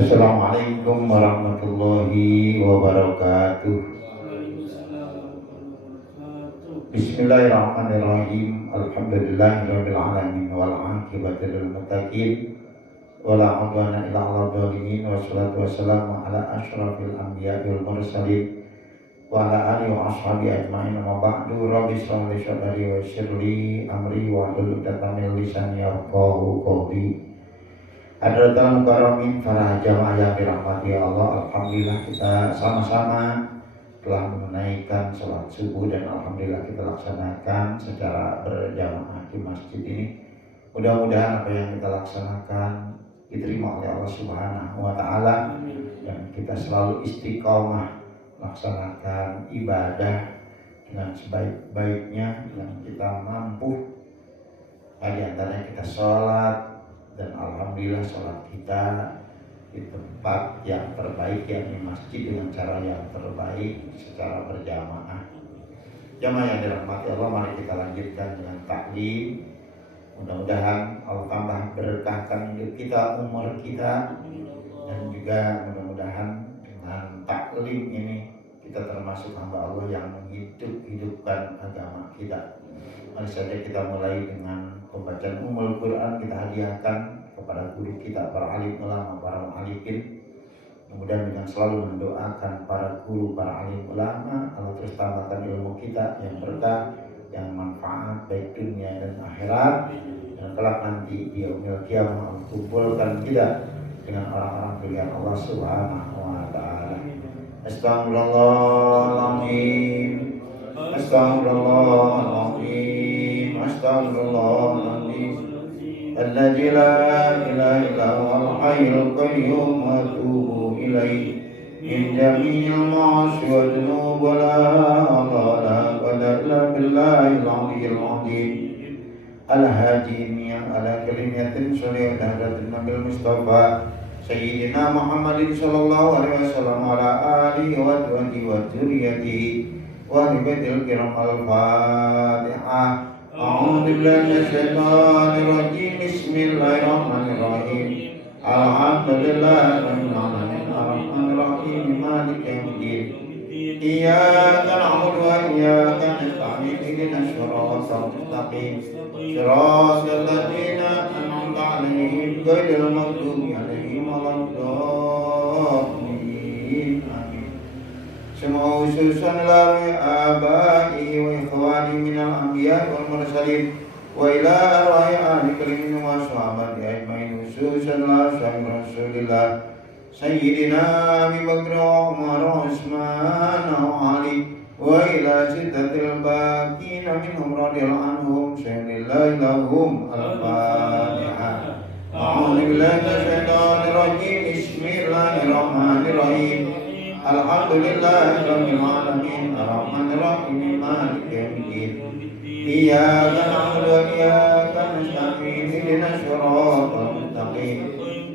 Assalamualaikum warahmatullahi wabarakatuh. Bismillahirrahmanirrahim. Alhamdulillahirabbil alamin wal 'aqibatu lil muttaqin wala 'udwana illa 'alal zalimin wassalatu wassalamu ala asyrafil anbiya'i wal mursalin wa ala alihi wa ashabihi ajma'in amma ba'du. Rabbi shrah li sadri wa yassir li amri wa hlul 'uqdatam min lisani yafqahu qawli. Hadratul Mukarramin, para jamaah yang dirahmati Allah, alhamdulillah kita sama-sama telah menunaikan sholat subuh dan alhamdulillah kita laksanakan secara berjamaah di masjid ini. Mudah-mudahan apa yang kita laksanakan diterima oleh Allah Subhanahu wa taala dan kita selalu istiqomah melaksanakan ibadah dengan sebaik-baiknya yang kita mampu. Di antaranya kita sholat, dan alhamdulillah sholat kita di tempat yang terbaik, yakni masjid, dengan cara yang terbaik secara berjamaah. Jamaah yang dirahmati Allah, mari kita lanjutkan dengan taklim. Mudah-mudahan Allah tambah berkahkan hidup kita, umur kita, dan juga mudah-mudahan dengan taklim ini kita termasuk hamba Allah yang hidupkan agama kita. Mari saja kita mulai dengan pembacaan Ummul Quran. Kita hadiahkan kepada guru kita, para alim ulama, para mu'alifin. Kemudian dengan selalu mendoakan para guru, para alim ulama, Allah terus tambahkan ilmu kita yang berkah, yang manfaat baik dunia dan akhirat. Dan kelak nanti di yaumil qiyamah Allah kumpulkan kita dengan orang-orang pilihan Allah Subhanahu wa taala. Astagfirullahaladzim, astagfirullahaladzim, astagfirullahaladzim. Alladzi la ilaha illa huwal hayyul qayyum wa atubu ilaihi min jami'il ma'asi wa dzunub wa la hawla wa la quwwata illa billahil azim. Al-hajimiyah ala kalimatin sholih hadratin nabil mustafa Sayyidina Muhammadin sallallahu alaihi wasallam ala alihi wa sahbihi wa dzurriyyatihi wa hibadil kiram al-fatihah. A'udzu billahi minasyaitonir rajim. Bismillahirrahmanirrahim. Alhamdulillahi rabbil alamin arrahmanir rahim maliki yaumiddin. Iyyaka na'budu wa iyyaka nasta'in ihdinas siratal mustaqim siratal ladzina an'amta 'alaihim ghairil maghdubi 'alaihim waladdallin. Amin. Semua ususan lawi abai wa ikhwani minal anbiya wal mursalin wa ila arwahi ahli kalimin wa sahabati ajmain ususan la sahib rasulillah Sayyidina Abi Bakr wa Umar wa Utsman wa Ali wa ila sittatil baqina minhum radhiyallahu anhum syahdillahi lahum al-fatihah. A'udzu billahi minasyaitonir rajim. Bismillahirrahmanirrahim. Alhamdulillahi rabbil alamin arrahmanir rahim maliki yaumiddin. Iyyaka na'budu wa iyyaka nasta'in ihdinas siratal mustaqim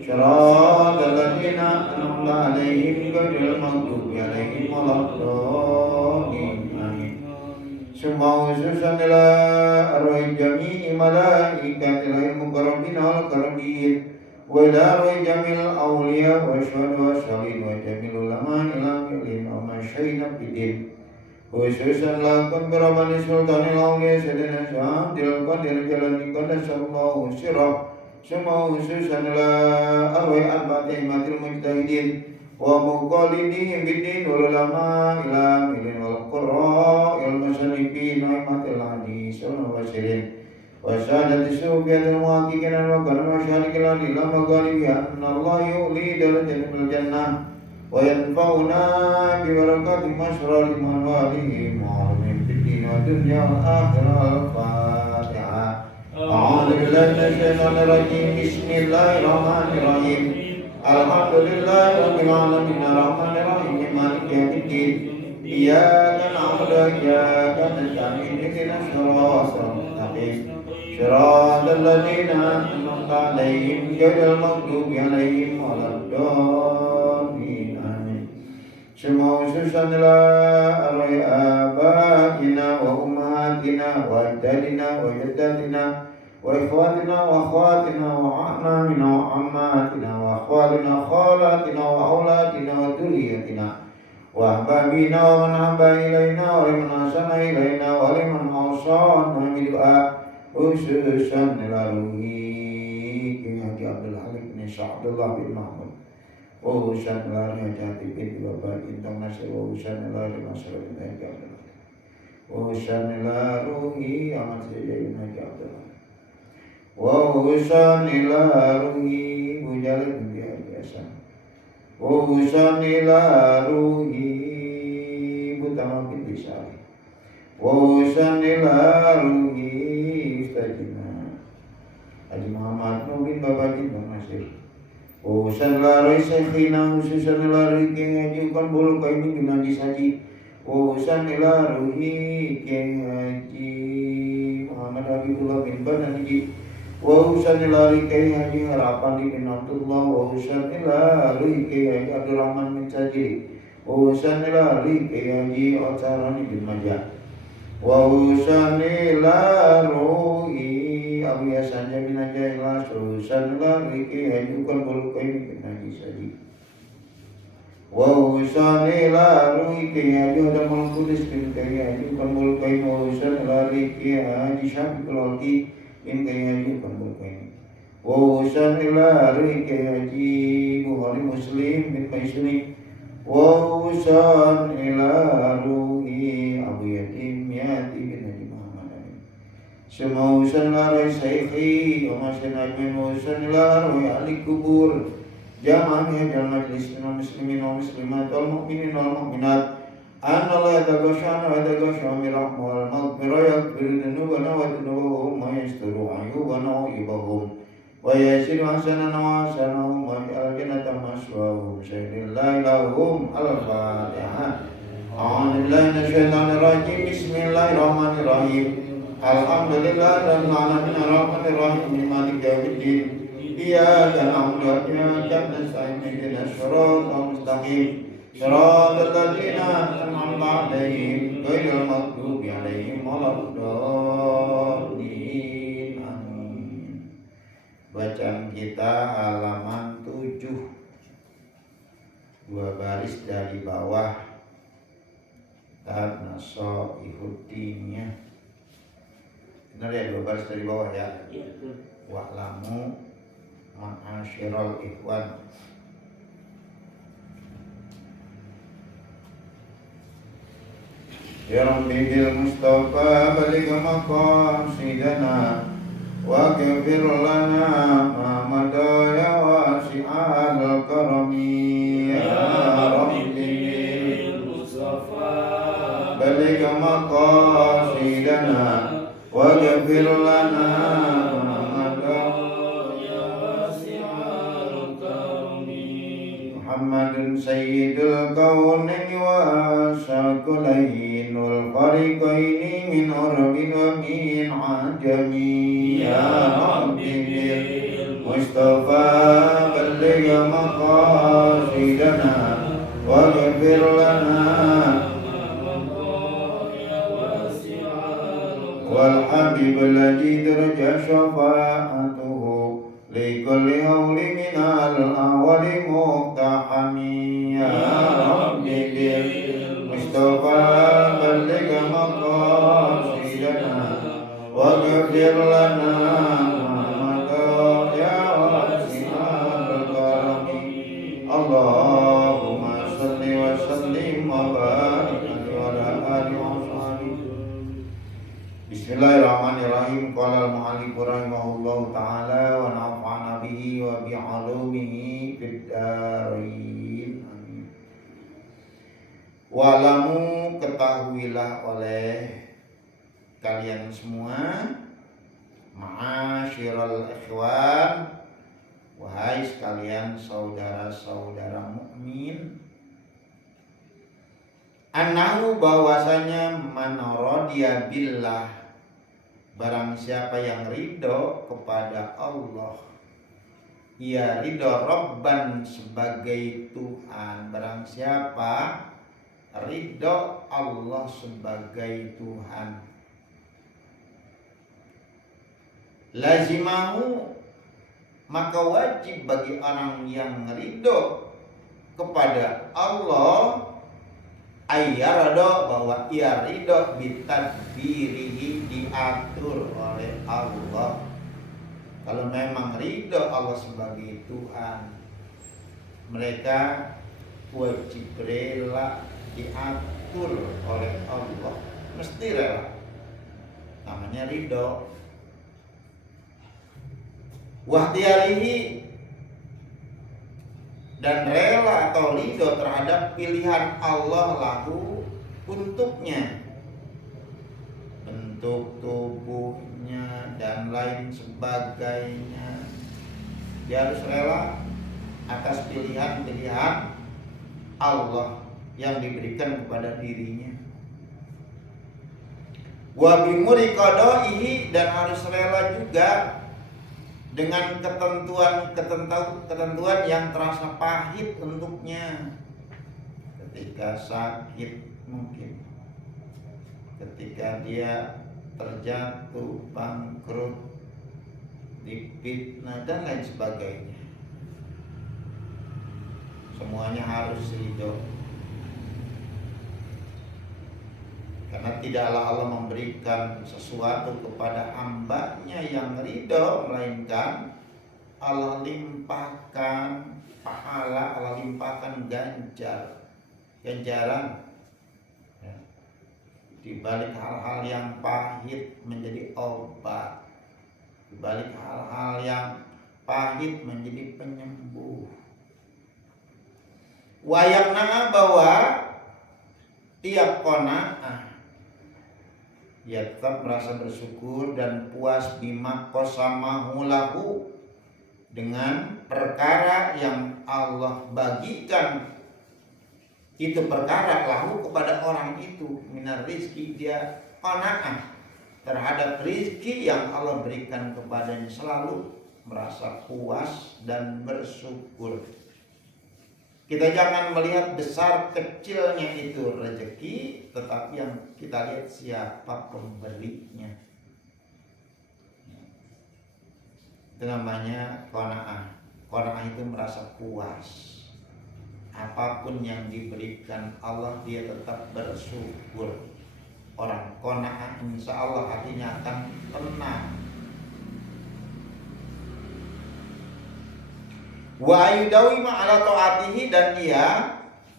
siratal ladzina an'amta 'alaihim ghairil maghdubi 'alaihim waladdallin. Amin. Summa ususan ila arwahi jami'i malaikatil muqarrabin wal karabin wa ila arwahi jamil awliya wa syuhada wa salihin wa jamil ulama ila milin wa masyayina bidin. Khususan lakon beramani sultanil awliya sayyidina Syabdil Qadir Jalani Qaddasallahu sirah. Summa khususan ila arwahi al-Fatimatil mujtahidin wa muqallidihim bidin wal ulama ila milin wal qurra wal musannifin wa imatil hadis wal wasirin wa sadati sufiyatil muhaqqiqin wa kalam masyariqil adil wa magharibi anna Allah yu'li darajatil jannah wa yanfa'una bi barakati masrari man walihim mu'min bid-din wa dunya wal akhirah. Al-Fatihah. A'udzu billahi minasyaitonir rajim. Bismillahirrahmanirrahim. Alhamdulillahi rabbil alamin arrahmanir rahim maliki yaumiddin. Iyyaka na'budu wa iyyaka nasta'in ihdinas siratal mustaqim siratal ladzina an'amta 'alaihim ghairil maghdubi 'alaihim waladdallin. Amin. Semua ususan la abaina wa ummahatina wa ajdadina wa jaddatina وإخواتنا وأخواتنا وأعمامنا وعماتنا وأخوالنا وخالاتنا وأولادنا وذريتنا وأحبابنا ومن أحب إلينا ولمن أحسن إلينا ولمن أوصانا بالدعاء خصوصا إلى روحي Haji Abdul Halik bin Sya'abdullah bin Mahmud وخصوصا إلى Hajati bin Bapak Intang Nasir وخصوصا إلى Masyarakat bin Haji Abdul Halik وخصوصا إلى روحي Ahmad Sayyid bin Haji Abdul Halik وخصوصا إلى روحي Bujalid bin Haji Hasan وخصوصا إلى روحي Butama bin Bisari وخصوصا إلى روحي Ustazina Haji Muhammad Nubin Bapak bin Nasir وخصوصا إلى روحي Syekhina وخصوصا إلى روحي Kiai Haji Ukan Bulu Kaini bin Haji Saji وخصوصا إلى روحي Kiai Haji Muhammad Habibullah bin Bananji وخصوصا إلى Kiai Haji Harapan bin Abdullah وخصوصا إلى Kiai Haji Abdul Rahman bin Sajiri وخصوصا إلى Kiai Haji Ocarani bin Majah وخصوصا إلى Abu Yasan bin Haji Ikhlas وخصوصا إلى Kiai Haji Ukan Bulu Kaini bin Haji Saji وخصوصا إلى Kiai Haji Hadamul Qudus bin Kiai Haji Ukan Bulu Kaini وخصوصا إلى Kiai Haji Syafiqul Haqi bin Kiai Haji Ukan Bulu Kaini وخصوصا إلى Kiai Haji Bukhari Muslim bin Maisuni وخصوصا إلى Abu Yatim Yati bin Haji Muhammad Amin وخصوصا إلى Syekhi ومسن Ajmin وخصوصا إلى ahli kubur jamaahnya jamaah muslimin muslimin wa muslimat wal mu'minin wal mu'minat anna la yataghashana wa yataghashana bi rahmah wal maghfirah yaghfiru dhunubana wa dhunubahum wa yasturu ayubana wa ibahum wa yasiru hasanana wa hasanahum wa yaj'al jannata maswahum syahidillah lahum al-fatihah a'udzu billahi minasyaitonir rajim bismillahirrahmanirrahim alhamdulillahi rabbil alamin arrahmanir rahim maliki yaumiddin إياك نعبد وإياك نستعين اهدنا الصراط المستقيم صراط الذين أنعمت عليهم غير المغضوب عليهم ولا الضالين آمين. Bacaan kita halaman 7 dua baris dari bawah Kitab Nashaihuddiniyah. Benar ya, dua baris dari bawah ya. Wa'lamu ma'asyiral ikhwan ya Rabbi bil Mustafa baligh maqasidana wa ghfir lana ma madha ya wasi'al karami ya Rabbi bil Mustafa baligh maqasidana wa ghfir lana Muhammadun sayyidul kaunaini wa syakulain wal fariqaini min urabin wa min ajami ya Rabbi bil Mustafa balligh maqasidana wa ghfir lana wal habib alladhi darja syafa'atuhu likulli hawli minal awali muqtahami ya Rabbi bil Mustafa balligh maqasidana wa ghfir lana ya wasi'al karami Allahumma salli wa sallim wa barik ala alihi wa sahbihi. Bismillahirrahmanirrahim. Qala al-mu'allif rahimahullahu ta'ala wa nafa'ana bihi wa bi'ulumihi fid dharain. Amin. Walamu, ketahuilah oleh kalian semua, ma'asyiral ikhwan, wahai sekalian saudara-saudara mukmin, annahu, bahwasanya man radiya billah, barang siapa yang ridho kepada Allah, ia ridho Rabban sebagai Tuhan. Barang siapa ridho Allah sebagai Tuhan, lazimahu, maka wajib bagi orang yang ridho kepada Allah ayyarado, bahwa ia ridho bitadbirihi, diatur oleh Allah. Kalau memang ridho Allah sebagai Tuhan, mereka wajib rela diatur oleh Allah, mesti rela, namanya ridho. Wahtiyarihi, dan rela atau ridho terhadap pilihan Allah lahu untuknya, bentuk tubuhnya dan lain sebagainya. Dia harus rela atas pilihan-pilihan Allah yang diberikan kepada dirinya. Wa bimuriqadaihi, dan harus rela juga dengan ketentuan yang terasa pahit untuknya, ketika sakit mungkin, ketika dia terjatuh, bangkrut, difitnah dan lain sebagainya. Semuanya harus ridho, karena tidaklah Allah memberikan sesuatu kepada hambanya yang ridho, melainkan Allah limpahkan pahala, Allah limpahkan ganjaran ya. Di balik hal-hal yang pahit menjadi obat, di balik hal-hal yang pahit menjadi penyembuh. Wayakna, bahwa tiap qanaah ia tetap merasa bersyukur dan puas bima qasamahu lahu, dengan perkara yang Allah bagikan itu perkara lahu kepada orang itu, minar rizki, dia qanaah terhadap rizki yang Allah berikan kepadanya, selalu merasa puas dan bersyukur. Kita jangan melihat besar kecilnya itu rezeki, tetapi yang kita lihat siapa pemberinya. Itu namanya qanaah. Qanaah itu merasa puas. Apapun yang diberikan Allah, dia tetap bersyukur. Orang qanaah insya Allah hatinya akan tenang. Wa ayudawima ala ta'atihi, dan ia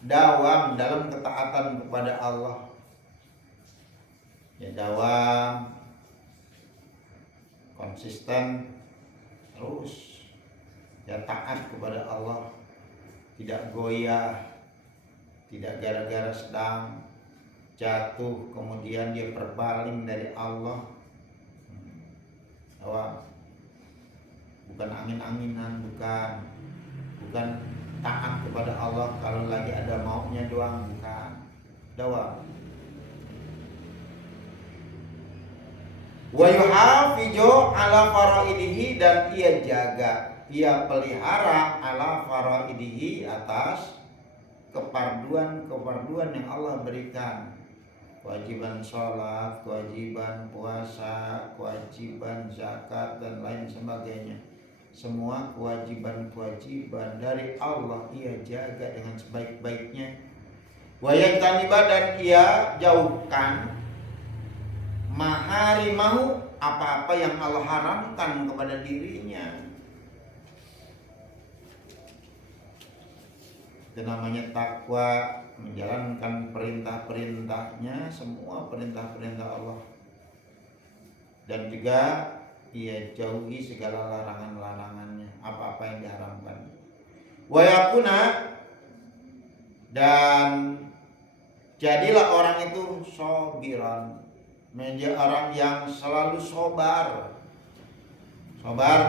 dawam dalam ketaatan kepada Allah. Ya, dawam, konsisten terus, ya taat kepada Allah, tidak goyah, tidak gara-gara sedang jatuh kemudian dia berpaling dari Allah. Dawam, bukan angin-anginan, bukan taat kepada Allah kalau lagi ada maunya doang, bukan. Dawam. Wa yuhafizu ala faraidihi, dan ia jaga, ia pelihara ala faraidihi, atas keparduan yang Allah berikan. Kewajiban sholat, kewajiban puasa, kewajiban zakat dan lain sebagainya. Semua kewajiban-kewajiban dari Allah ia jaga dengan sebaik-baiknya. Wa yajtaniba, dan ia jauhkan maharimahu, apa-apa yang Allah haramkan kepada dirinya. Itu namanya takwa, menjalankan perintah-perintahnya, semua perintah-perintah Allah. Dan juga ia jauhi segala larangan-larangannya, apa-apa yang diharamkan. Wa yakuna, dan jadilah orang itu sobiran, menjadi orang yang selalu sobar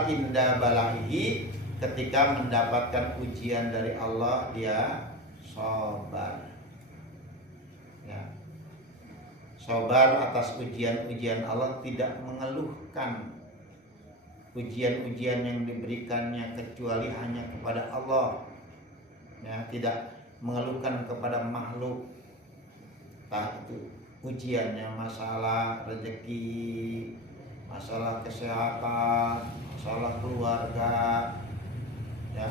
indah balaihi, ketika mendapatkan ujian dari Allah dia sobar ya. Sobar atas ujian-ujian Allah, tidak mengeluhkan ujian-ujian yang diberikannya kecuali hanya kepada Allah ya, tidak mengeluhkan kepada makhluk. Entah itu ujiannya masalah rezeki, masalah kesehatan, masalah keluarga, ya.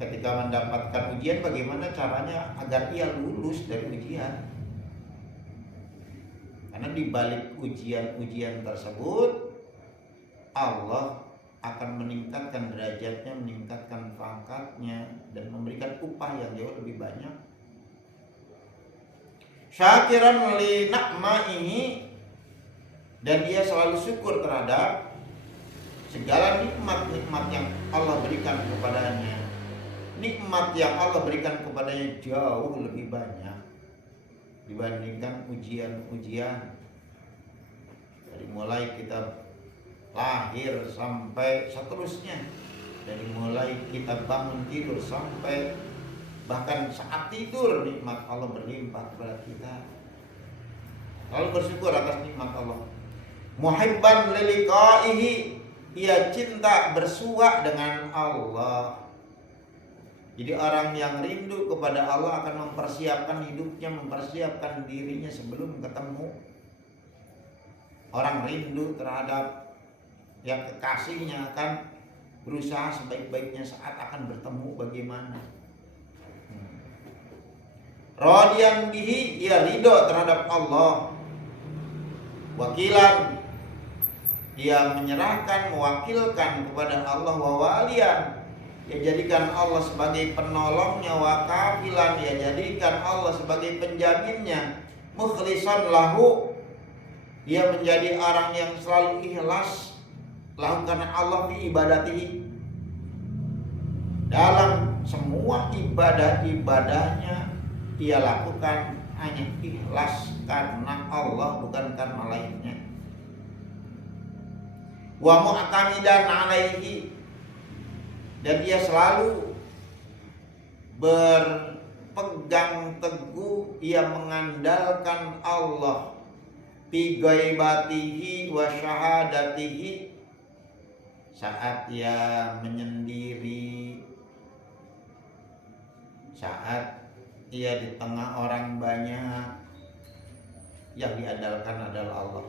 Ketika mendapatkan ujian, bagaimana caranya agar ia lulus dari ujian? Karena di balik ujian-ujian tersebut, Allah akan meningkatkan derajatnya, meningkatkan pangkatnya, dan memberikan upah yang jauh lebih banyak. Syakiran li na'maihi, dan dia selalu syukur terhadap segala nikmat-nikmat yang Allah berikan kepadanya. Nikmat yang Allah berikan kepadanya jauh lebih banyak dibandingkan ujian-ujian. Dari mulai kita lahir sampai seterusnya, dari mulai kita bangun tidur sampai bahkan saat tidur, nikmat Allah berlimpah kepada kita. Lalu bersyukur atas nikmat Allah. Muhibban liliqaihi, ia cinta bersua dengan Allah. Jadi orang yang rindu kepada Allah akan mempersiapkan hidupnya, mempersiapkan dirinya sebelum ketemu. Orang rindu terhadap yang kekasihnya akan berusaha sebaik-baiknya saat akan bertemu bagaimana. Radiyan bihi, ia ridho terhadap Allah. Wakilan, ia menyerahkan, mewakilkan kepada Allah. Wawalian, ia jadikan Allah sebagai penolongnya. Wakafilan, ia jadikan Allah sebagai penjaminnya. Mukhlisan lahu, dia menjadi orang yang selalu ikhlas lahu karena Allah fi ibadatihi, dalam semua ibadah-ibadahnya ia lakukan hanya ikhlas karena Allah, bukan karena lainnya. Wa mu'tamidan alaihi, dan dia selalu berpegang teguh, ia mengandalkan Allah fi ghaibatihi wa syahadatihi, saat ia menyendiri, saat ia di tengah orang banyak, yang diandalkan adalah Allah.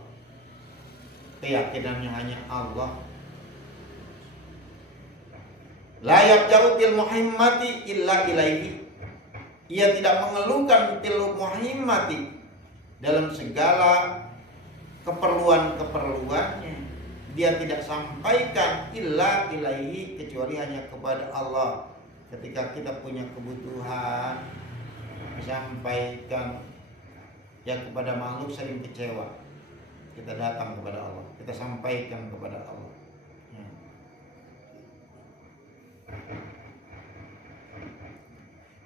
Keyakinannya hanya Allah. La yabja'u fil muhimmati illa ilaihi, ia tidak mengeluhkan fil muhimmati, dalam segala keperluan-keperluannya dia tidak sampaikan illa ilaihi, kecuali hanya kepada Allah. Ketika kita punya kebutuhan, sampaikan. Yang kepada makhluk sering kecewa, kita datang kepada Allah, kita sampaikan kepada Allah.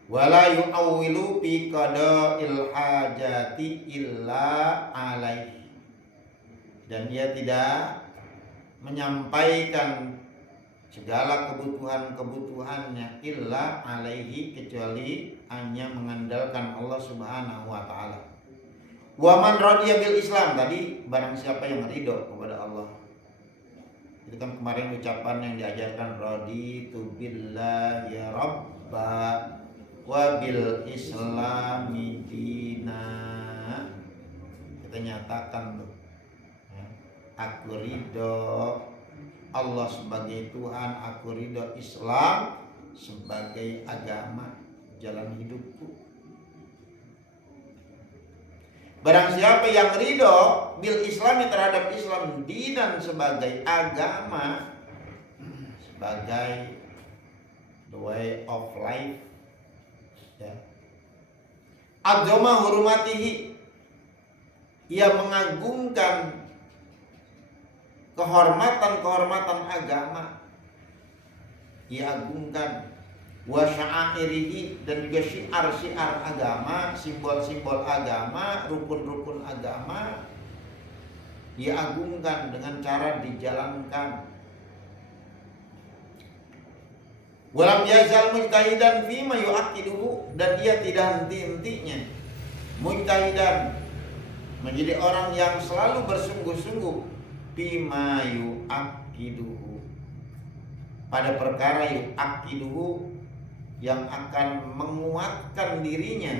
Wala yu'awwilu fi qada'il hajati illa alaihi, dan dia tidak menyampaikan segala kebutuhan-kebutuhannya illa alaihi, kecuali hanya mengandalkan Allah Subhanahu wa taala. Wa man radiya bil Islam, tadi barang siapa yang ridho kepada Allah. Itu kan kemarin ucapan yang diajarkan, raditu billahi rabba wa bil islami dina. Kita nyatakan tuh, aku ridho Allah sebagai Tuhan, aku ridho Islam sebagai agama jalan hidupku. Barang siapa yang ridho bil Islami, terhadap Islam, dinan sebagai agama, sebagai the way of life, ya. Agama hurmatihi, ia mengagungkan kehormatan agama, ia agungkan. Wa sya'airihi, dan juga syiar-syiar agama, simbol-simbol agama, rukun-rukun agama, ia agungkan dengan cara dijalankan. Walam yazal mujtahidan fima yu'aqiduhu, dan ia tidak henti-hentinya mujtahidan, menjadi orang yang selalu bersungguh-sungguh fima yu'aqiduhu, pada perkara yu'aqiduhu, yang akan menguatkan dirinya,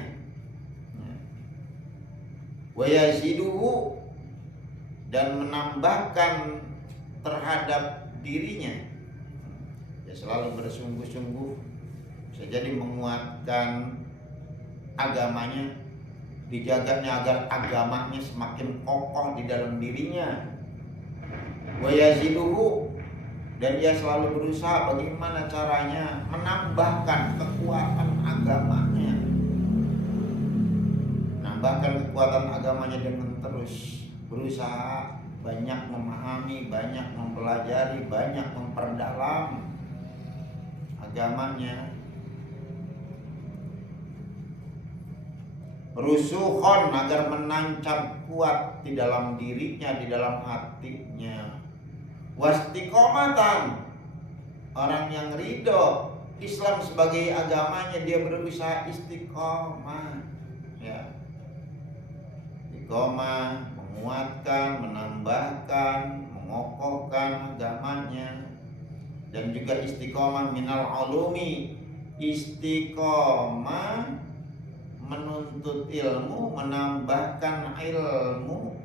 wa yaziduhu, dan menambahkan terhadap dirinya. Dia selalu bersungguh-sungguh, bisa jadi menguatkan agamanya, dijaganya agar agamanya semakin kokoh di dalam dirinya. Wa yaziduhu, dan dia selalu berusaha bagaimana caranya menambahkan kekuatan agamanya. Menambahkan kekuatan agamanya dengan terus berusaha banyak memahami, banyak mempelajari, banyak memperdalam agamanya. Rusukhon, agar menancap kuat di dalam dirinya, di dalam hatinya. Wastiqomatan, orang yang ridho Islam sebagai agamanya, dia berusaha istiqomah, ya. Istiqomah, menguatkan, menambahkan, mengokohkan agamanya. Dan juga istiqomah minal ulumi, istiqomah menuntut ilmu, menambahkan ilmu.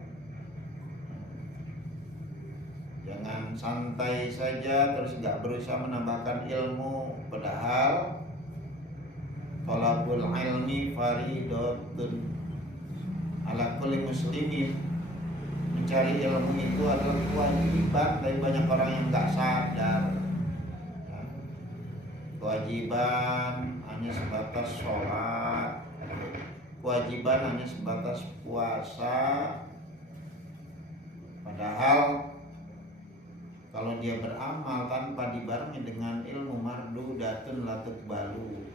Jangan santai saja terus gak berusaha menambahkan ilmu, padahal thalabul ilmi faridatun ala kulli muslimin. Mencari ilmu itu adalah kewajiban, tapi banyak orang yang gak sadar. Kewajiban hanya sebatas sholat, kewajiban hanya sebatas puasa, padahal kalau dia beramal tanpa dibarengi dengan ilmu, mardudatun la tuqbalu.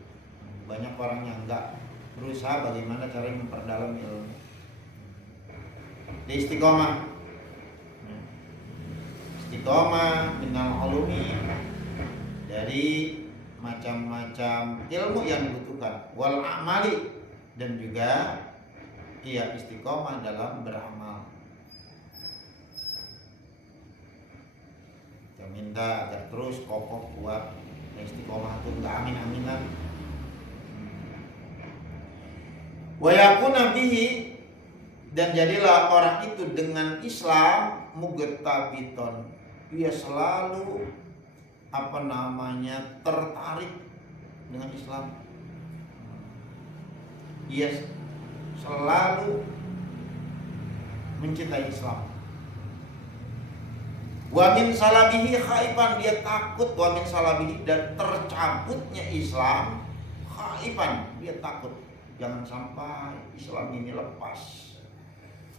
Banyak orang yang enggak berusaha bagaimana cara memperdalam ilmu. Di istiqomah. Istiqomah minal ulumi, dari macam-macam ilmu yang dibutuhkan, wal amali, dan juga istiqomah dalam beramal. Kita minta agar terus kokoh kuat. Istiqomah itu enggak amin-aminan. Wa yakuna bihi, dan jadilah orang itu dengan Islam mughtabiton, dia selalu tertarik dengan Islam. Dia selalu mencintai Islam. Wa min salabihi khaifan, dia takut, wa min salabihi, dan tercabutnya Islam, khaifan, dia takut jangan sampai Islam ini lepas.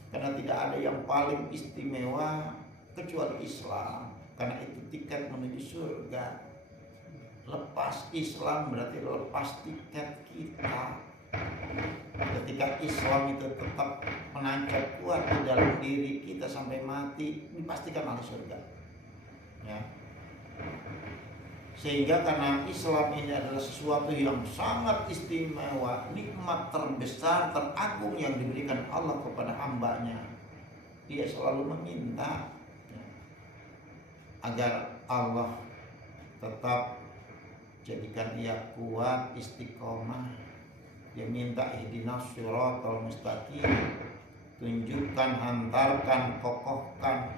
Karena tidak ada yang paling istimewa kecuali Islam. Karena itu tiket menuju surga. Lepas Islam berarti lepas tiket kita. Ketika Islam itu tetap menancap kuat di dalam diri kita sampai mati, dipastikan masuk surga. Ya. Sehingga karena Islam ini adalah sesuatu yang sangat istimewa, nikmat terbesar, teragung yang diberikan Allah kepada hambanya, dia selalu meminta agar Allah tetap jadikan ia kuat, istiqomah. Dia minta ihdinas siratal mustaqim, tunjukkan, hantarkan, kokohkan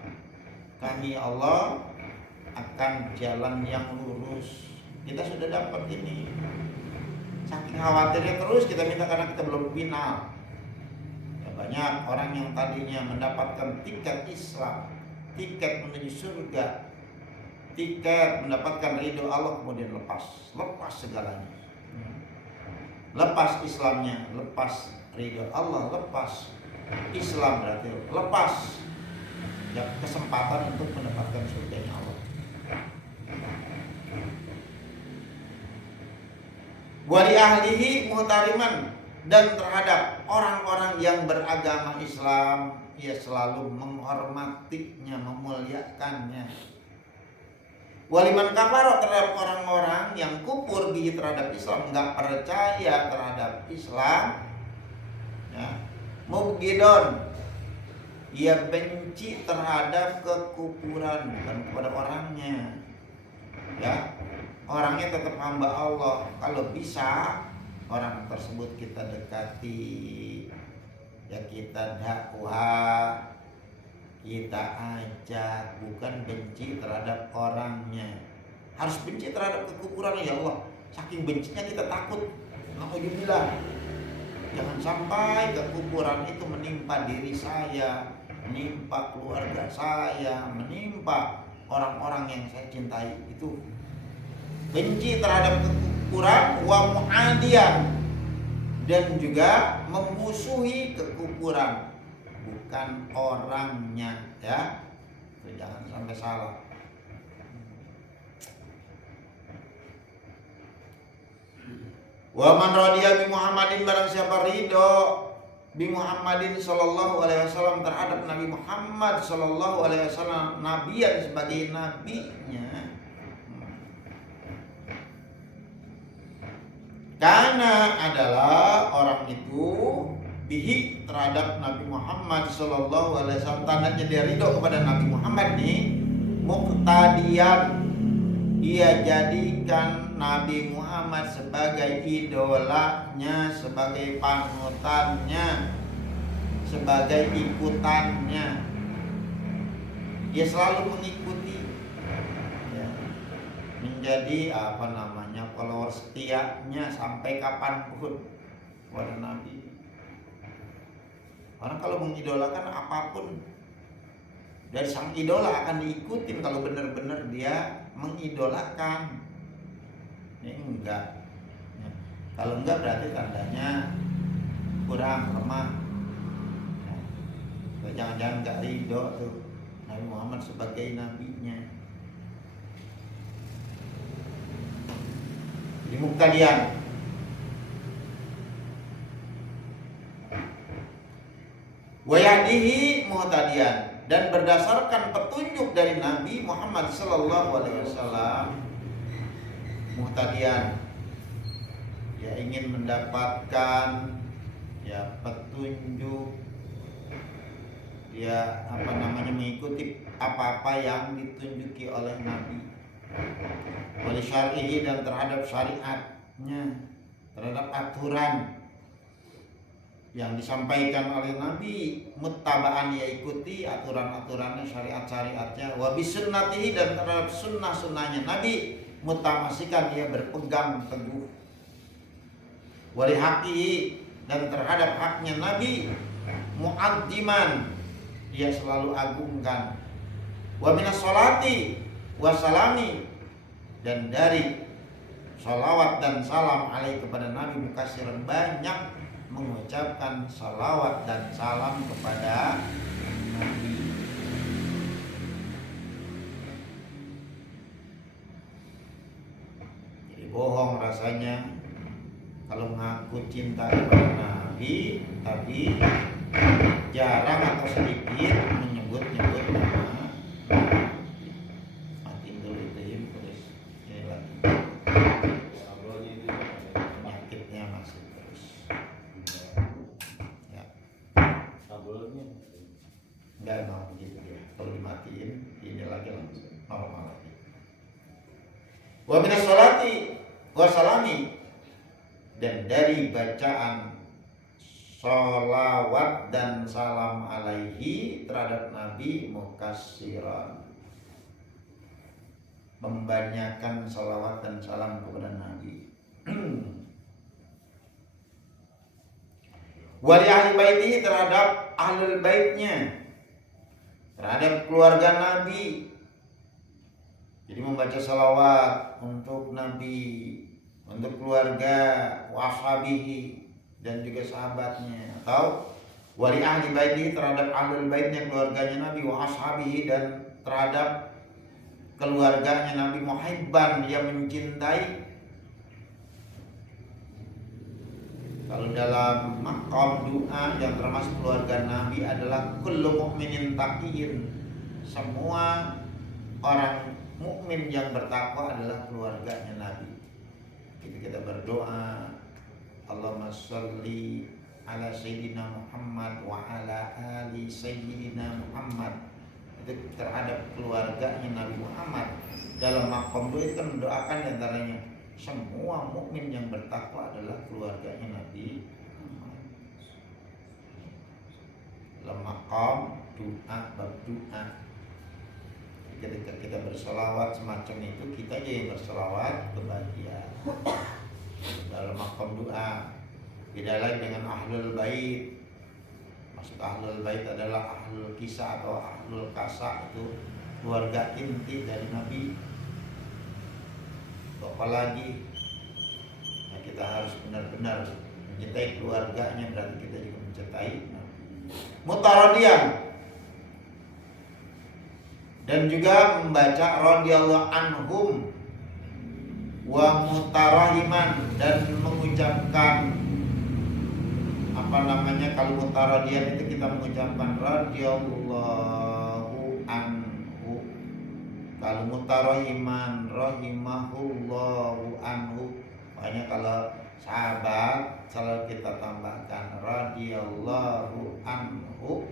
kami Allah akan jalan yang lurus. Kita sudah dapat ini. Saking khawatirnya terus kita minta karena kita belum final. Ya, banyak orang yang tadinya mendapatkan tiket Islam, tiket menuju surga, tiket mendapatkan ridho Allah, kemudian lepas segalanya. Lepas Islamnya, lepas ridho Allah, lepas Islam, berarti lepas ya, kesempatan untuk mendapatkan surganya Allah. Wali ahlihi muhtariman, dan terhadap orang-orang yang beragama Islam, ia selalu menghormatinya, memuliakannya. Waliman kafaro, terhadap orang-orang yang kufur bihi, terhadap Islam, enggak percaya terhadap Islam, ya, mubghidon, ia benci terhadap kekufuran, bukan kepada orangnya, ya. Orangnya tetap hamba Allah. Kalau bisa orang tersebut kita dekati, ya kita dakwah, kita ajak, bukan benci terhadap orangnya. Harus benci terhadap kekufuran, ya Allah. Saking bencinya kita takut. Alhamdulillah. Jangan sampai kekufuran itu menimpa diri saya, menimpa keluarga saya, menimpa orang-orang yang saya cintai. Itu benci terhadap kekufuran, wa mu'adiyan, dan juga memusuhi kekufuran, bukan orangnya, ya. Itu jangan sampai salah. Wa man radiya bi Muhammadin, barang siapa ridho bi Muhammadin sallallahu alaihi wasallam terhadap Nabi Muhammad sallallahu alaihi wasallam, nabiyan, sebagai nabinya, karena adalah orang itu bihi terhadap Nabi Muhammad sallallahu alaihi wasallam, tandanya dia ridho kepada Nabi Muhammad nih, muqtadiyan, dia jadikan Nabi Muhammad sebagai idolanya, sebagai panutannya, sebagai ikutannya. Dia selalu mengikuti, ya, menjadi follower setianya sampai kapanpun kepada Nabi. Orang kalau mengidolakan apapun dari sang idola akan diikutin kalau benar-benar dia mengidolakan. Ini enggak, ya. Kalau enggak berarti tandanya kurang lemah, ya. Jangan-jangan enggak ridho tuh Nabi Muhammad sebagai nabinya. Jadi muqtadiyan. Wa yahdihi muhtadiyan, dan berdasarkan petunjuk dari Nabi Muhammad sallallahu alaihi wasallam, muhtadiyan, ya, ingin mendapatkan, ya, petunjuk, dia mengikuti apa-apa yang ditunjuki oleh Nabi, oleh syar'ihi, dan terhadap syariatnya, terhadap aturan yang disampaikan oleh Nabi, muttaba'an, ya, ikuti aturan-aturannya, syariat-syariatnya, wa bisunnatihi, dan terhadap sunnah-sunnahnya Nabi, mutamasikan, dia berpegang teguh, wali haqihi, dan terhadap haknya Nabi, mu'addiman, dia selalu agungkan, wa minas sholati wa salami, dan dari sholawat dan salam alaih kepada Nabi, mukasiran, banyak mengucapkan salawat dan salam kepada Nabi. Bohong rasanya kalau mengaku cinta kepada Nabi tapi jarang atau sedikit menyebut-nyebut nama Nabi. Mati dulu itu ya, terus ini lagi penyakitnya masih terus, ya. Enggak mau gitu ya, kalau dimatiin ini lagi langsung normal lagi. Wa minas sholati wasalami, dan dari bacaan sholawat dan salam alaihi terhadap Nabi, mukassiran, membanyakan sholawat dan salam kepada Nabi. Wali ahli baitihi, terhadap ahlul baitnya, terhadap keluarga Nabi. Jadi membaca sholawat untuk Nabi, untuk keluarga, washabihi, dan juga sahabatnya. Atau wali ahli baiti, terhadap ahlul baitnya, keluarganya Nabi, wa ashabihi, dan terhadap keluarganya Nabi, muhibban, yang mencintai. Kalau dalam maqam doa yang termasuk keluarga Nabi adalah kullu mu'minin taqiyyin, semua orang mukmin yang bertakwa adalah keluarganya Nabi. Kita berdoa, Allahumma sholli ala sayyidina Muhammad wa ala ali sayyidina Muhammad, itu terhadap keluarganya Nabi Muhammad. Dalam maqam doa itu kan mendoakan antaranya semua mukmin yang bertakwa adalah keluarganya Nabi Muhammad. Dalam maqam bab doa. Ketika kita berselawat semacam itu, kita aja yang berselawat kebahagiaan dalam makom doa. Beda lagi dengan ahlul bait. Maksud ahlul bait adalah ahlul kisah atau ahlul kasa, itu keluarga inti dari Nabi. Apalagi nah, kita harus benar-benar mencintai keluarganya, berarti kita juga mencintai Nabi. Mutaradiyan, dan juga membaca radhiyallahu anhum wa mutarahiman, dan mengucapkan kalau mutaradiyan itu kita mengucapkan radhiyallahu anhu. Kalau mutarahiman rahimahullahu anhu. Makanya kalau sahabat selalu kita tambahkan radhiyallahu anhu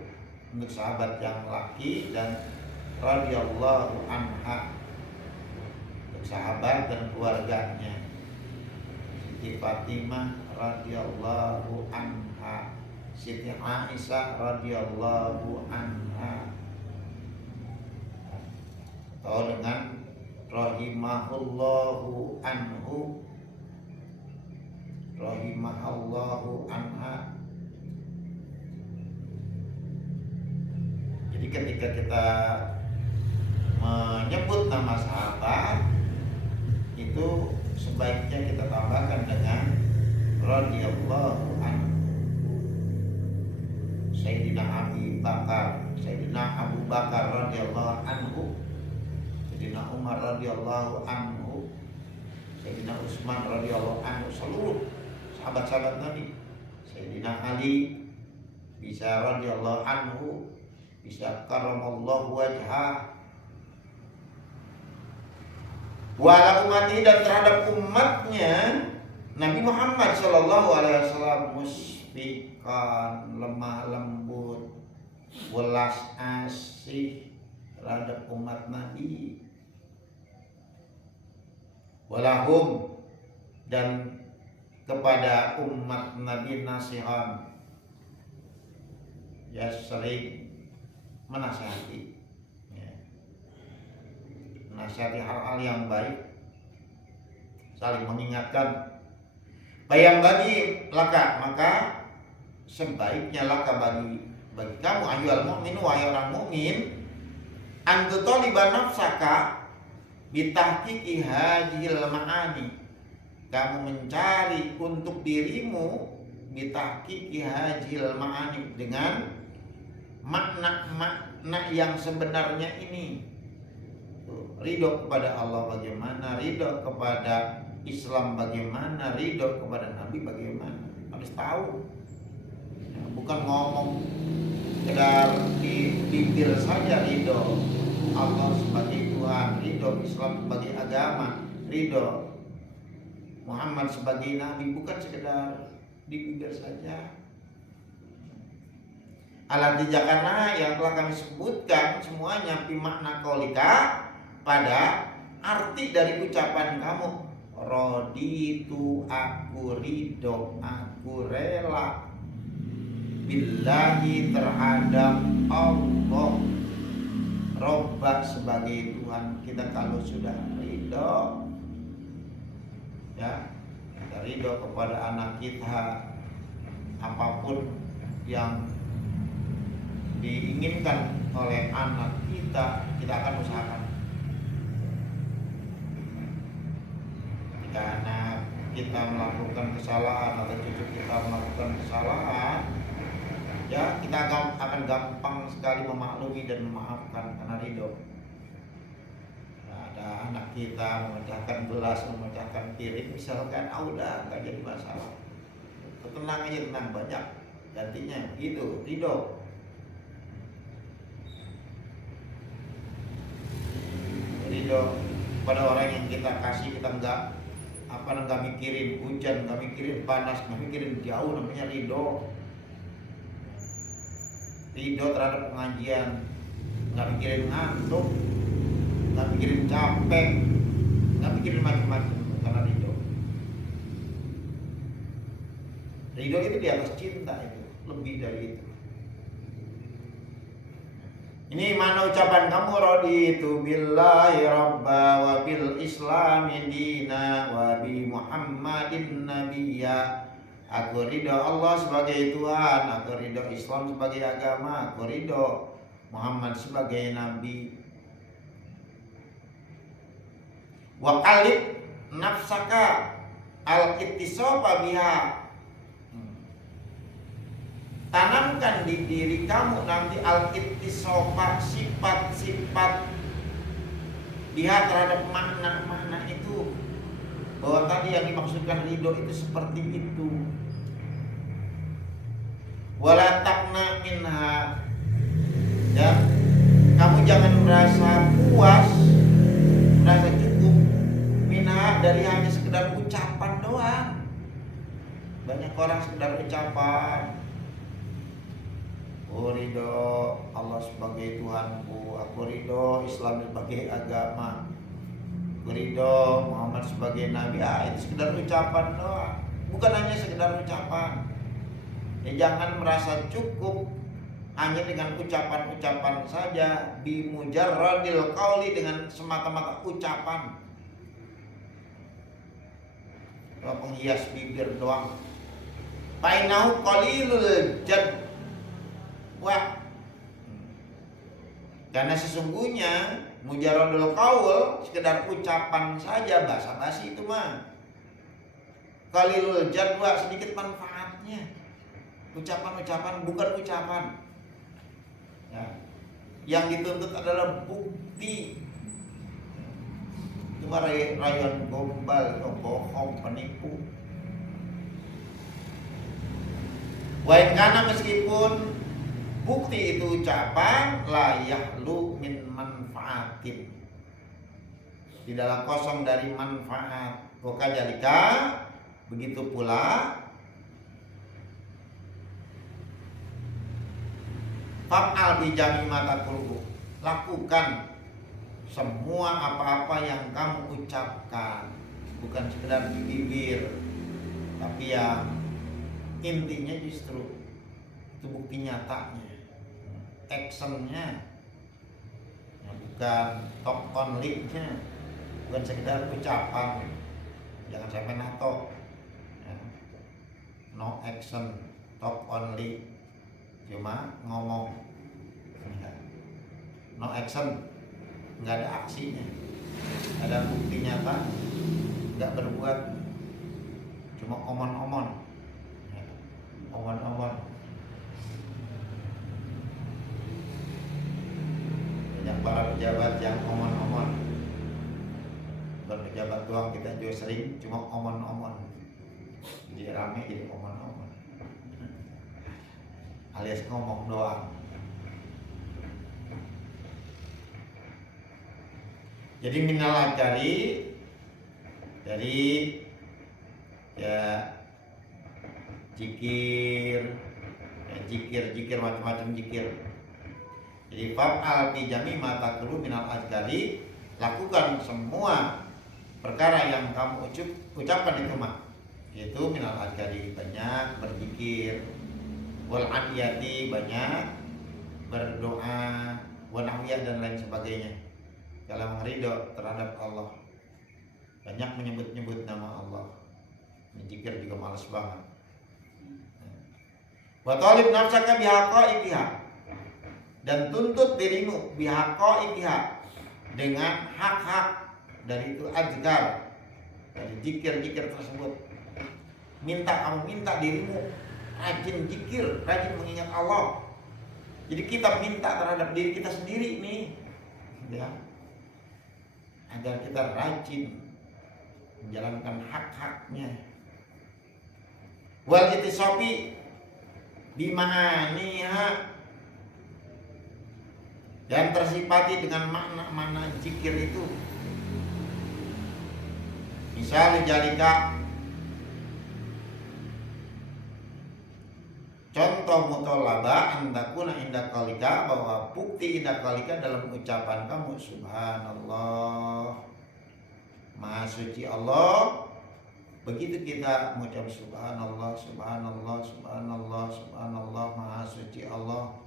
untuk sahabat yang laki, dan radhiyallahu anha untuk sahabat dan keluarganya. Siti Fatimah radhiyallahu anha, Siti Aisyah radhiyallahu anha, atau dengan rahimahullahu anhu, rahimahallahu anha. Jadi ketika kita menyebut nama sahabat itu sebaiknya kita tambahkan dengan radhiyallahu anhu. Sayyidina Abu Bakar radhiyallahu anhu, Sayyidina Umar radhiyallahu anhu, Sayyidina Utsman radhiyallahu anhu, seluruh sahabat-sahabat Nabi. Sayyidina Ali bisa radhiyallahu anhu, bisa karramallahu wajhah. Wala umati, dan terhadap umatnya Nabi Muhammad sallallahu alaihi wasallam musfiqan, lemah lembut, welas asih terhadap umat Nabi. Walahum, dan kepada umat Nabi nasihan, ya sering menasihati, menasihati hal-hal yang baik, saling mengingatkan. Bayang bagi laka, maka sebaiknya laka bagi kamu ayyuhal mu'minu, wahai orang mukmin, antutoliba nafsaka bitahqiqi hadhil ma'ani, kamu mencari untuk dirimu bitahqiqi hadhil ma'ani, dengan makna yang sebenarnya ini. Ridho kepada Allah bagaimana, ridho kepada Islam bagaimana, ridho kepada Nabi bagaimana, harus tahu. Bukan ngomong sekedar di bibir saja ridho Allah sebagai Tuhan, ridho Islam sebagai agama, ridho Muhammad sebagai Nabi, bukan sekedar di bibir saja. Karena yang telah kami sebutkan semuanya fi makna qaulika, pada arti dari ucapan kamu, raditu, aku ridho, aku rela, billahi, terhadap Allah, Robba sebagai Tuhan kita. Kalau sudah ridho, ya kita ridho kepada anak kita, apapun yang diinginkan oleh anak kita, kita akan usahakan. Jika anak kita melakukan kesalahan atau cucu kita melakukan kesalahan, ya kita akan gampang sekali memaklumi dan memaafkan karena ridho. Nah, ada anak kita memecahkan gelas, memecahkan piring misalkan, udah nggak jadi masalah, tenang aja, tenang, banyak gantinya, gitu, ridho. Ridho pada orang yang kita kasih, kita nggak mikirin hujan, nggak mikirin panas, nggak mikirin jauh, namanya ridho. Ridho terhadap pengajian, nggak mikirin ngantuk, nggak mikirin capek, nggak mikirin macam-macam, karena ridho. Ridho itu di atas cinta, itu lebih dari itu. Ini mana ucapan kamu, raditu billahi rabba wa bil islami dina wa bi muhammadin nabiyya. Aku ridho Allah sebagai Tuhan, aku ridho Islam sebagai agama, aku ridho Muhammad sebagai nabi. Wa qalib nafsaka al-ittisafa biha. Tanamkan di diri kamu nanti al-ittisafa, sifat-sifat biha terhadap makna-makna itu, bahwa tadi yang dimaksudkan ridho itu seperti itu. Wala taqna minha, dan kamu jangan merasa puas, merasa cukup minha dari hanya sekedar ucapan doang. Banyak orang sekedar ucapan, aku ridho Allah sebagai Tuhanku, aku ridho Islam sebagai agama, aku ridho Muhammad sebagai nabi. Itu sekedar ucapan doang, bukan hanya sekedar ucapan. Ya, jangan merasa cukup hanya dengan ucapan-ucapan saja, bimujarradil qauli, dengan semata-mata ucapan, penghias bibir doang. Fainahu qalilul jad. Wah, karena sesungguhnya mujarradul qaul, sekedar ucapan saja, basa-basi itu mah. Qalilul jadwa, sedikit manfaatnya. Ucapan-ucapan bukan ucapan. Ya. Yang dituntut adalah bukti. Itu mah rayuan gombal, bohong, penipu. Wa karena meskipun bukti itu ucapan, la yahlu min manfaatin, tidaklah kosong dari manfaat. Wakajalika, begitu pula fa'al bijami mata kulhu, lakukan semua apa-apa yang kamu ucapkan, bukan sekedar di bibir, tapi yang intinya justru itu bukti nyatanya, actionnya, bukan talk only-nya, bukan sekedar ucapan. Jangan sampai nato, no action, talk only, cuma ngomong, no action, nggak ada aksinya, nggak ada bukti nyata, nggak berbuat, cuma omon-omon, omon-omon. Banyak para pejabat yang omon-omon, bukan pejabat doang, kita juga sering cuma omon-omon, jadi rame jadi omon-omon, alias ngomong doang. Jadi minal ajari, dari ya zikir, zikir macam-macam zikir. Jadi fa'al fi jami ma taqulu minal ajari, lakukan semua perkara yang kamu ucapkan itu mah, yaitu minal ajari, banyak berzikir, wal adiyati, banyak berdoa, wa nahwiyah, dan lain sebagainya. Kalau ridho terhadap Allah, banyak menyebut-nyebut nama Allah. Zikir juga malas banget. Wa talib nafsaka bihaqaiqiha, dan tuntut dirimu bihaqaiqiha, dengan hak-hak dari itu azkar, dari zikir-zikir tersebut. Kamu minta dirimu rajin zikir, rajin mengingat Allah. Jadi kita minta terhadap diri kita sendiri nih, ya, agar kita rajin menjalankan hak-haknya. Wal ittisafi bima'aniha, dan tersifati dengan makna-makna zikir itu. Misal jalika, contoh mutolaba andakuna indakalika, bahwa bukti indakalika dalam ucapan kamu, subhanallah, maha suci Allah. Begitu kita mengucap subhanallah, subhanallah, subhanallah, subhanallah, maha suci Allah,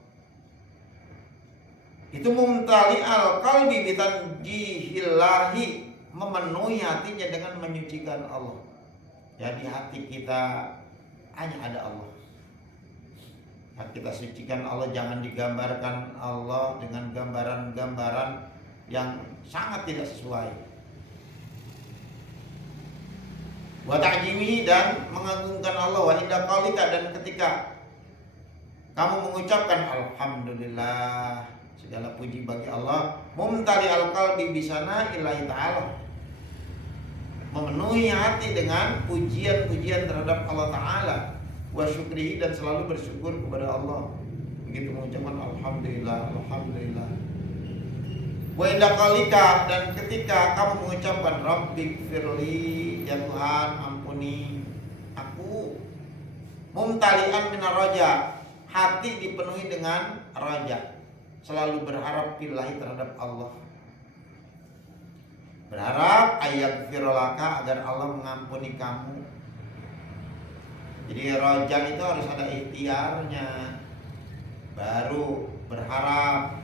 Itu mumtali al qalbi bitanjihillahi, memenuhi hatinya dengan menyucikan Allah. Jadi hati kita hanya ada Allah. Kita sucikan Allah, jangan digambarkan Allah dengan gambaran-gambaran yang sangat tidak sesuai. Wa ta'jimihi, dan mengagungkan Allah, wa inda qaulika, dan ketika kamu mengucapkan alhamdulillah, segala puji bagi Allah, mumtali al-qalbi bisana ilahi ta'ala, memenuhi hati dengan pujian-pujian terhadap Allah Ta'ala, wa syukrihi, dan selalu bersyukur kepada Allah. Begitu mengucapkan alhamdulillah, alhamdulillah. Wa inda qaulika, dan ketika kamu mengucapkan rabbighfirli, ya Tuhan ampuni aku, mumtalian minar raja, hati dipenuhi dengan raja, selalu berharap billahi, terhadap Allah, berharap ayaghfirlaka, agar Allah mengampuni kamu. Jadi raja itu harus ada ikhtiarnya, baru berharap.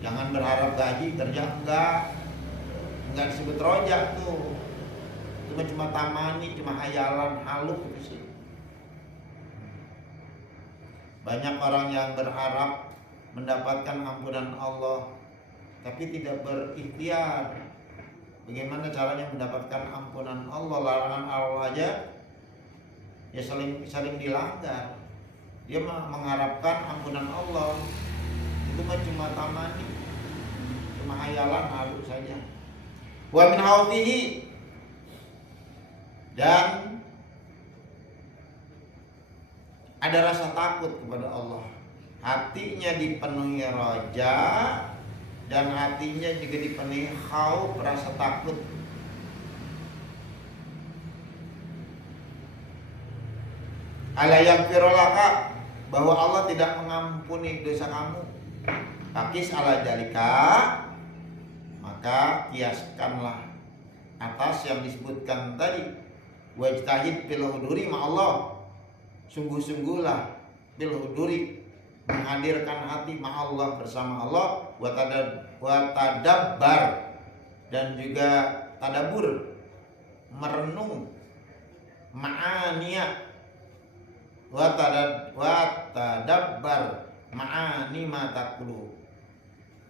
Jangan berharap gaji, kerja enggak disebut roja tuh. Itu cuma tamani, cuma hayalan halus itu sih. Banyak orang yang berharap mendapatkan ampunan Allah tapi tidak berikhtiar. Bagaimana caranya mendapatkan ampunan Allah? Larangan Allah aja ya saling dilanggar. Dia mengharapkan ampunan Allah, itu mah cuma tamani, cuma hayalan halus saja. Wa min khawfihi, dan ada rasa takut kepada Allah. Hatinya dipenuhi raja, dan hatinya juga dipenuhi khauf, rasa takut. Ala yaghfirulaka, bahwa Allah tidak mengampuni dosa kamu. Takis ala jalika, maka kiaskanlah atas yang disebutkan tadi. Wajtahid fil huduri ma'allah, sungguh-sungguhlah bil huduri, menghadirkan hati ma'allah, bersama Allah. Wa tadabbar, dan juga tadabur, merenung ma'aniya. Wa tadabbar ma'ani ma taqulu,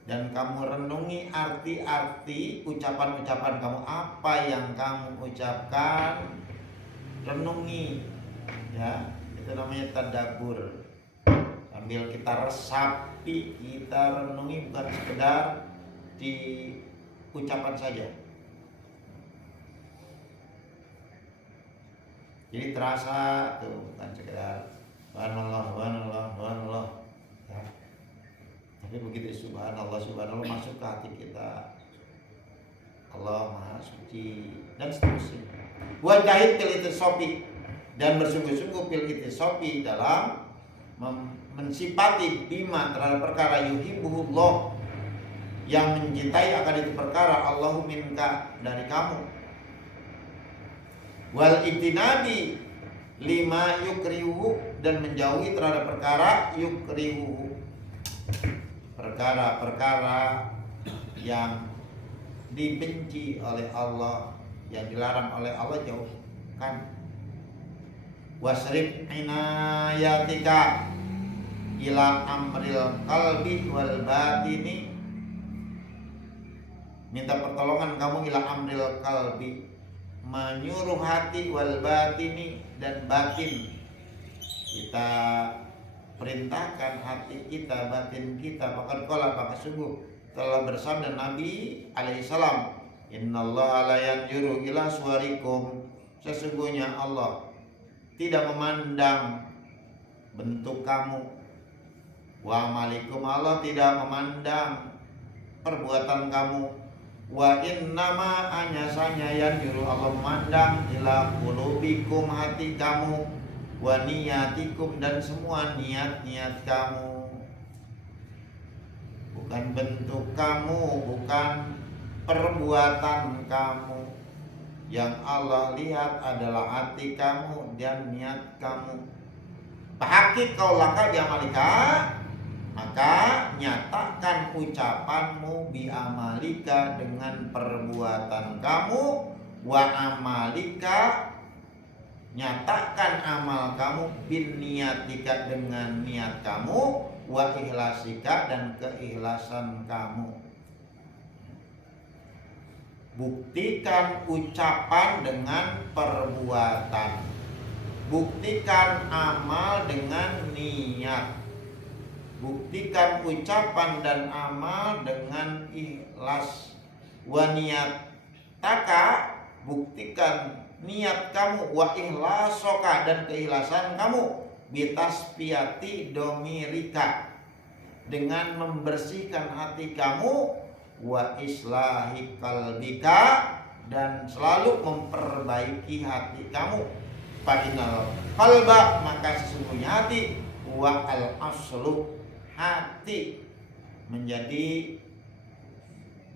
dan kamu renungi arti-arti ucapan-ucapan kamu. Apa yang kamu ucapkan, renungi, ya, itu namanya tadabbur. Sambil kita resapi, kita renungi, bukan sekedar di ucapan saja. Jadi terasa tuh, bukan sekedar subhanallah, subhanallah, subhanallah, ya. Tapi begitu subhanallah, subhanallah masuk ke hati kita, Allah Maha Suci, dan seterusnya. Wajahid fil ittisofi, dan bersungguh-sungguh fil ittisofi, dalam mensifati bima, terhadap perkara yuhibbuhullah, yang mencintai akan itu perkara, Allahu minka, dari kamu. Wal iktinabi lima yukrihu, dan menjauhi terhadap perkara yukrihu, perkara-perkara yang dibenci oleh Allah, yang dilarang oleh Allah, jauhkan. Wasrif inayatika ila amril qalbi wal batini, minta pertolongan kamu ila amril qalbi, menyuruh hati, wal batini, dan batin. Kita perintahkan hati kita, batin kita. Bahkan qala, maka sungguh telah bersabda Nabi alaihissalam, innallaha la yanzuru ila suwarikum, sesungguhnya Allah tidak memandang bentuk kamu. Wa amalikum, Allah tidak memandang perbuatan kamu. Wa innama, hanya saja yanzuru, Allah memandang ila qulubikum, hati kamu, wa niyatikum, dan semua niat-niat kamu. Bukan bentuk kamu, bukan perbuatan kamu. Yang Allah lihat adalah hati kamu dan niat kamu. Fahaqqiq qaulaka bi amalika, maka nyatakan ucapanmu bi amalika dengan perbuatan kamu, wa amalika nyatakan amal kamu, bin niatika dengan niat kamu, wa ihlasika dan keikhlasan kamu. Buktikan ucapan dengan perbuatan, buktikan amal dengan niat, buktikan ucapan dan amal dengan ikhlas. Wa niat taka, buktikan niat kamu, wa ihlasoka dan keikhlasan kamu, bitasfiyati domirika dengan membersihkan hati kamu, wa islahi qalbika dan selalu memperbaiki hati kamu. Fa'inal qalba, maka sesungguhnya hati, wa al aslu, hati menjadi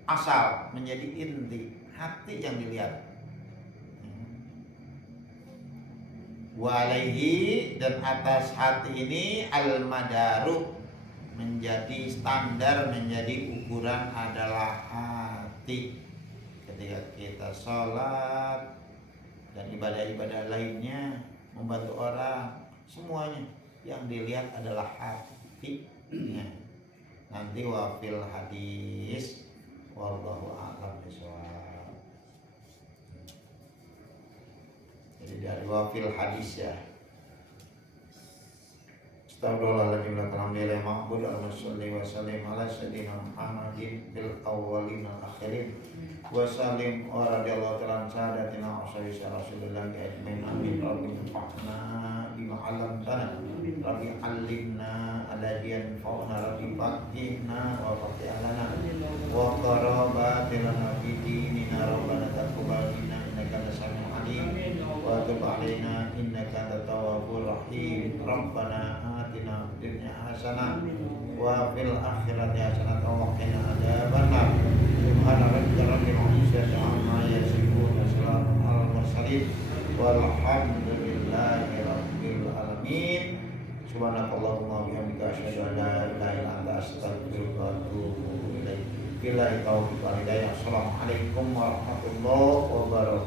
asal, menjadi inti, hati yang dilihat. Walaihi, dan atas hati ini al madaru, menjadi standar, menjadi ukuran adalah hati. Ketika kita sholat dan ibadah-ibadah lainnya, membantu orang, semuanya yang dilihat adalah hatinya. Nanti wafil hadis, wallahu a'lam bishawab. Jadi dari wafil hadis ya. Astagfirullahaladzim, alhamdulillah ma'bud al-musalli wa sallim ala sayyidina Muhammadin bil awwalin al-akhirin wa sallim wa radiyallahu ta'ala sadatina wa sahbihi rasulullah ajmain amin. Rabbi fa'na bima 'allamtana, Rabbi 'allimna alladhi yanfa'una, Rabbi faqihna wa faqih wa qarabatina fi dinina, rabbana taqabbal minna innaka antas samiul alim wa tub 'alaina innaka antat tawwabur rahim. Rabbana atina fid dunya hasanah wa fil akhirati hasanah wa qina adzabannar. Subhana rabbika rabbil izzati amma yasifun wa salamun alal mursalin walhamdulillahi rabbil alamin. Subhanakallahumma wa bihamdika asyhadu an la ilaha illa anta astaghfiruka wa atubu ilaik. Billahi taufiq wal hidayah. Assalamualaikum warahmatullahi wabarakatuh.